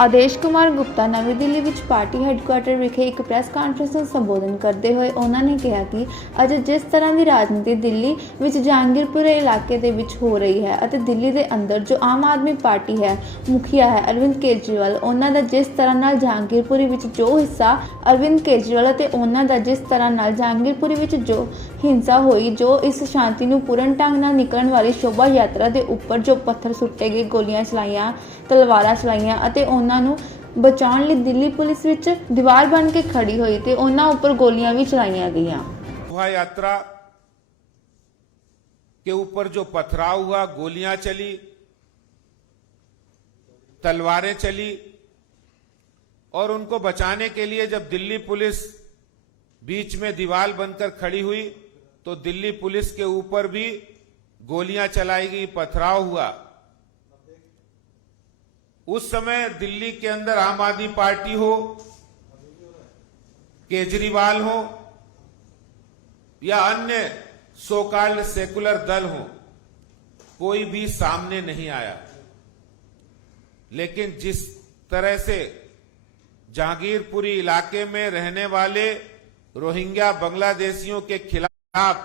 आदेश कुमार गुप्ता नवी दिल्ली विच party headquarter विखे एक प्रैस कानफ्रेंस ਨੂੰ ਸੰਬੋਧਨ ਕਰਦੇ ਹੋਏ ਉਹਨਾਂ ਨੇ ਕਿਹਾ ਕਿ ਅੱਜ ਜਿਸ ਤਰ੍ਹਾਂ ਦੀ ਰਾਜਨੀਤੀ ਦਿੱਲੀ ਵਿੱਚ ਜਹਾਂਗੀਰਪੁਰੇ ਇਲਾਕੇ ਦੇ ਵਿੱਚ ਹੋ ਰਹੀ ਹੈ ਅਤੇ ਦਿੱਲੀ ਦੇ ਅੰਦਰ ਜੋ ਆਮ ਆਦਮੀ ਪਾਰਟੀ ਹੈ ਮੁਖੀਆ ਹੈ ਅਰਵਿੰਦ ਕੇਜਰੀਵਾਲ ਉਹਨਾਂ ਦਾ ਜਿਸ ਤਰ੍ਹਾਂ ਨਾਲ ਜਹਾਂਗੀਰਪੁਰੀ ਵਿੱਚ ਜੋ ਹਿੱਸਾ ਅਰਵਿੰਦ ਕੇਜਰੀਵਾਲ ਅਤੇ ਉਹਨਾਂ ਦਾ ਜਿਸ ਤਰ੍ਹਾਂ ਨਾਲ ਜਹਾਂਗੀਰਪੁਰੀ ਵਿੱਚ ਜੋ ਹਿੰਸਾ ਹੋਈ ਜੋ ਇਸ ਸ਼ਾਂਤੀ ਨੂੰ ਪੂਰਨ ਢੰਗ ਨਾਲ ਨਿਕਲਣ ਵਾਲੀ ਸ਼ੋਭਾ ਯਾਤਰਾ ਦੇ ਉੱਪਰ ਜੋ ਪੱਥਰ ਸੁੱਟੇ ਗਏ ਗੋਲੀਆਂ ਚਲਾਈਆਂ ਤਲਵਾਰਾਂ ਚਲਾਈਆਂ ਅਤੇ ਉਹਨਾਂ ਨੂੰ बचाने लिए दिल्ली पुलिस विच दीवार बन के खड़ी हुई ते उन्हां ऊपर गोलियां भी चलाईयां गईयां। शोभा यात्रा के ऊपर जो पथराव हुआ, गोलियां चली, तलवारें चली और उनको बचाने के लिए जब दिल्ली पुलिस बीच में दीवार बनकर खड़ी हुई तो दिल्ली पुलिस के ऊपर भी गोलियां चलाई गई, पथराव हुआ। उस समय दिल्ली के अंदर आम आदमी पार्टी हो, केजरीवाल हो या अन्य सोकॉल्ड सेकुलर दल हो, कोई भी सामने नहीं आया। लेकिन जिस तरह से जहांगीरपुरी इलाके में रहने वाले रोहिंग्या बांग्लादेशियों के खिलाफ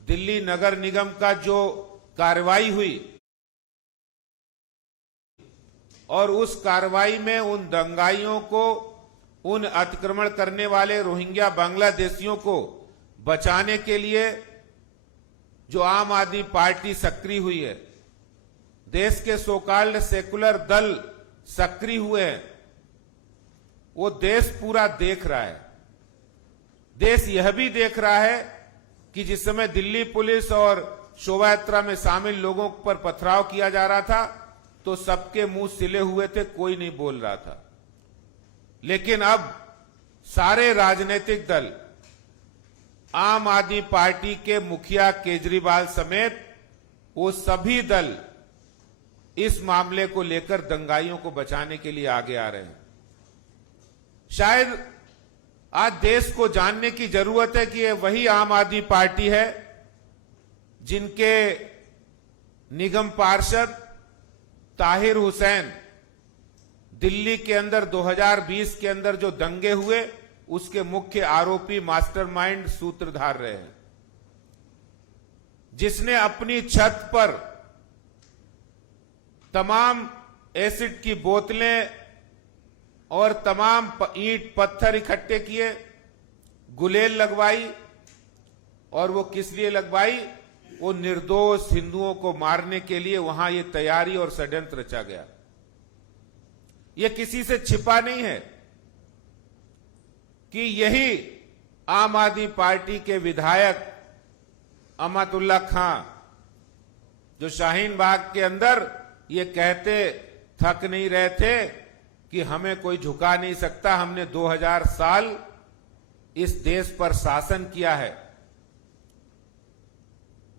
दिल्ली नगर निगम का जो कार्रवाई हुई और उस कार्रवाई में उन दंगाइयों को, उन अतिक्रमण करने वाले रोहिंग्या बांग्लादेशियों को बचाने के लिए जो आम आदमी पार्टी सक्रिय हुई है, देश के सोकॉल्ड सेकुलर दल सक्रिय हुए हैं, वो देश पूरा देख रहा है। देश यह भी देख रहा है कि जिस समय दिल्ली पुलिस और शोभा यात्रा में शामिल लोगों पर पथराव किया जा रहा था तो सबके मुंह सिले हुए थे, कोई नहीं बोल रहा था। लेकिन अब सारे राजनीतिक दल, आम आदमी पार्टी के मुखिया केजरीवाल समेत वो सभी दल इस मामले को लेकर दंगाइयों को बचाने के लिए आगे आ रहे हैं। शायद आज देश को जानने की जरूरत है कि ये वही आम आदमी पार्टी है जिनके निगम पार्षद ताहिर हुसैन दिल्ली के अंदर 2020 के अंदर जो दंगे हुए उसके मुख्य आरोपी, मास्टरमाइंड, सूत्रधार रहे हैं, जिसने अपनी छत पर तमाम एसिड की बोतलें और तमाम ईंट पत्थर इकट्ठे किए, गुलेल लगवाई। और वो किस लिए लगवाई? वो निर्दोष हिंदुओं को मारने के लिए वहां ये तैयारी और षड्यंत्र रचा गया। ये किसी से छिपा नहीं है कि यही आम आदमी पार्टी के विधायक अमातुल्ला खां जो शाहीन बाग के अंदर ये कहते थक नहीं रहे थे कि हमें कोई झुका नहीं सकता, हमने 2000 साल इस देश पर शासन किया है।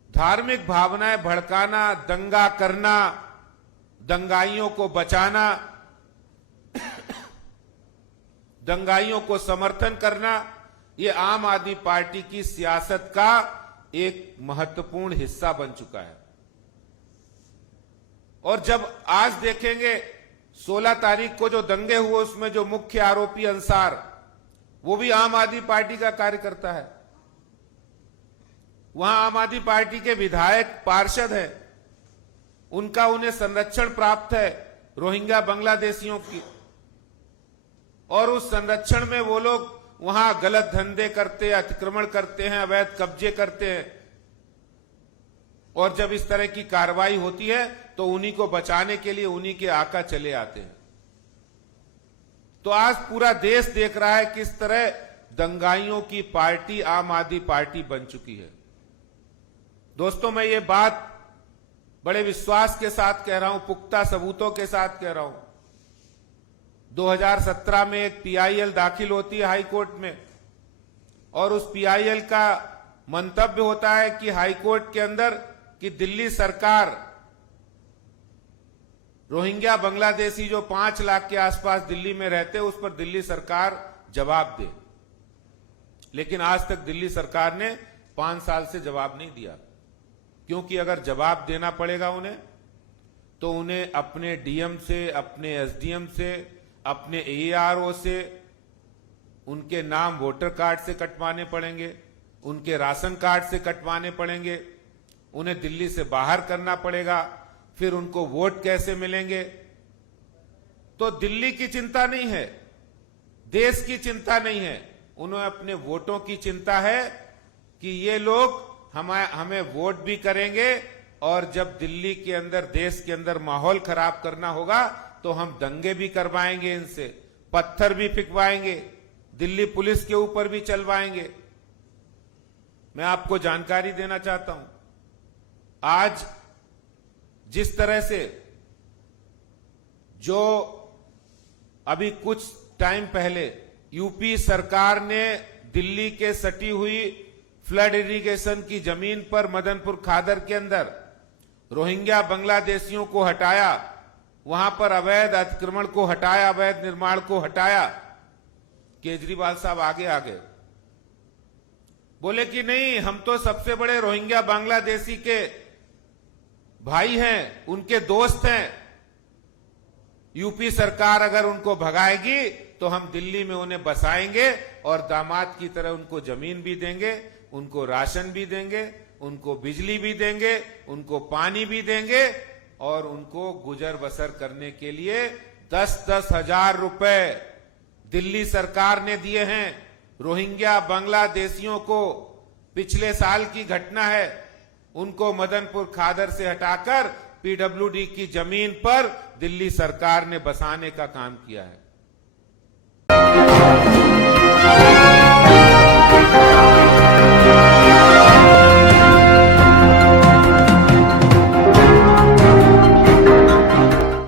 धार्मिक भावनाएं भड़काना, दंगा करना, दंगाइयों को बचाना, दंगाइयों को समर्थन करना, ये आम आदमी पार्टी की सियासत का एक महत्वपूर्ण हिस्सा बन चुका है। और जब आज देखेंगे 16 तारीख को जो दंगे हुए उसमें जो मुख्य आरोपी अंसार, वो भी आम आदमी पार्टी का कार्यकर्ता है। वहां आम आदमी पार्टी के विधायक, पार्षद हैं, उनका उन्हें संरक्षण प्राप्त है रोहिंग्या बांग्लादेशियों की, और उस संरक्षण में वो लोग वहां गलत धंधे करते, अतिक्रमण करते हैं, अवैध कब्जे करते हैं। और जब इस तरह की कार्रवाई होती है तो उन्हीं को बचाने के लिए उन्हीं के आका चले आते हैं। तो आज पूरा देश देख रहा है किस तरह दंगाइयों की पार्टी आम आदमी पार्टी बन चुकी है। दोस्तों, मैं ये बात बड़े विश्वास के साथ कह रहा हूं, पुख्ता सबूतों के साथ कह रहा हूं। 2017 में एक पीआईएल दाखिल होती है हाई कोर्ट में और उस पीआईएल का मंतव्य होता है कि हाई कोर्ट के अंदर कि दिल्ली सरकार रोहिंग्या बांग्लादेशी जो 5 लाख के आसपास दिल्ली में रहते उस पर दिल्ली सरकार जवाब दे। लेकिन आज तक दिल्ली सरकार ने 5 साल से जवाब नहीं दिया, क्योंकि अगर जवाब देना पड़ेगा उन्हें तो उन्हें अपने डीएम से, अपने एसडीएम से अपने ARO से उनके नाम वोटर कार्ड से कटवाने पड़ेंगे, उनके राशन कार्ड से कटवाने पड़ेंगे, उन्हें दिल्ली से बाहर करना पड़ेगा, फिर उनको वोट कैसे मिलेंगे। तो दिल्ली की चिंता नहीं है, देश की चिंता नहीं है, उन्हें अपने वोटों की चिंता है कि ये लोग हमें वोट भी करेंगे और जब दिल्ली के अंदर, देश के अंदर माहौल खराब करना होगा तो हम दंगे भी करवाएंगे, इनसे पत्थर भी फिकवाएंगे, दिल्ली पुलिस के ऊपर भी चलवाएंगे। मैं आपको जानकारी देना चाहता हूं, आज जिस तरह से जो अभी कुछ टाइम पहले यूपी सरकार ने दिल्ली के सटी हुई फ्लड इरिगेशन की जमीन पर मदनपुर खादर के अंदर रोहिंग्या बांग्लादेशियों को हटाया, वहां पर अवैध अतिक्रमण को हटाया, अवैध निर्माण को हटाया, केजरीवाल साहब आगे आ गए, बोले कि नहीं, हम तो सबसे बड़े रोहिंग्या बांग्लादेशी के भाई हैं, उनके दोस्त हैं, यूपी सरकार अगर उनको भगाएगी तो हम दिल्ली में उन्हें बसाएंगे और दामाद की तरह उनको जमीन भी देंगे, उनको राशन भी देंगे, उनको बिजली भी देंगे, उनको पानी भी देंगे और उनको गुजर बसर करने के लिए 10-10 हजार रुपए दिल्ली सरकार ने दिए हैं। रोहिंग्या बांग्लादेशियों को पिछले साल की घटना है, उनको मदनपुर खादर से हटाकर PWD की जमीन पर दिल्ली सरकार ने बसाने का काम किया है।